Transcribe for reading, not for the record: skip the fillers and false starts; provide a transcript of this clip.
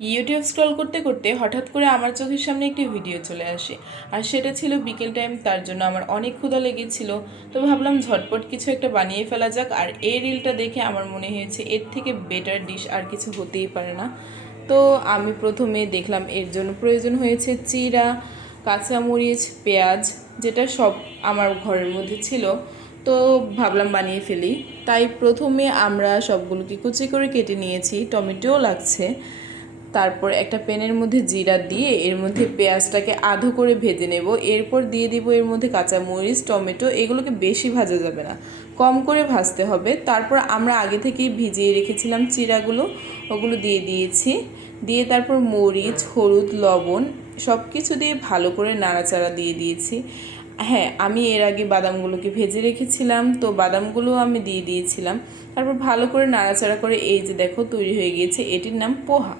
YouTube scroll করতে করতে হঠাৎ করে আমার চোখের সামনে একটি ভিডিও চলে আসে, আর সেটা ছিল বিকেল টাইম। তার জন্য আমার অনেক ক্ষুধা লেগেছিল, তো ভাবলাম ঝটপট কিছু একটা বানিয়ে ফেলা যাক। আর এই রিলটা দেখে আমার মনে হয়েছে এর থেকে বেটার ডিশ আর কিছু হতেই পারে না। তো আমি প্রথমে দেখলাম এর জন্য প্রয়োজন হয়েছে চিড়া, কাঁচামরিচ, পেঁয়াজ, যেটা সব আমার ঘরের মধ্যে ছিল। তো ভাবলাম বানিয়ে ফেলি। তাই প্রথমে আমরা সবগুলোকে কুচি করে কেটে নিয়েছি, টমেটোও লাগছে। তারপর একটা প্যানের মধ্যে জিরা দিয়ে এর মধ্যে পেঁয়াজটাকে আধো করে ভেজে নেব। এরপর দিয়ে দিব এর মধ্যে কাঁচামরিচ, টমেটো। এগুলোকে বেশি ভাজা যাবে না, কম করে ভাজতে হবে। তারপর আমরা আগে থেকেই ভিজিয়ে রেখেছিলাম চিড়াগুলো, ওগুলো দিয়ে দিয়েছি। দিয়ে তারপর মরিচ, হলুদ, লবণ সব কিছু দিয়ে ভালো করে নাড়াচাড়া দিয়ে দিয়েছি। হ্যাঁ, আমি এর আগে বাদামগুলোকে ভেজে রেখেছিলাম, তো বাদামগুলো আমি দিয়ে দিয়েছিলাম। তারপর ভালো করে নাড়াচাড়া করে এই যে দেখো তৈরি হয়ে গিয়েছে, এটির নাম পোহা।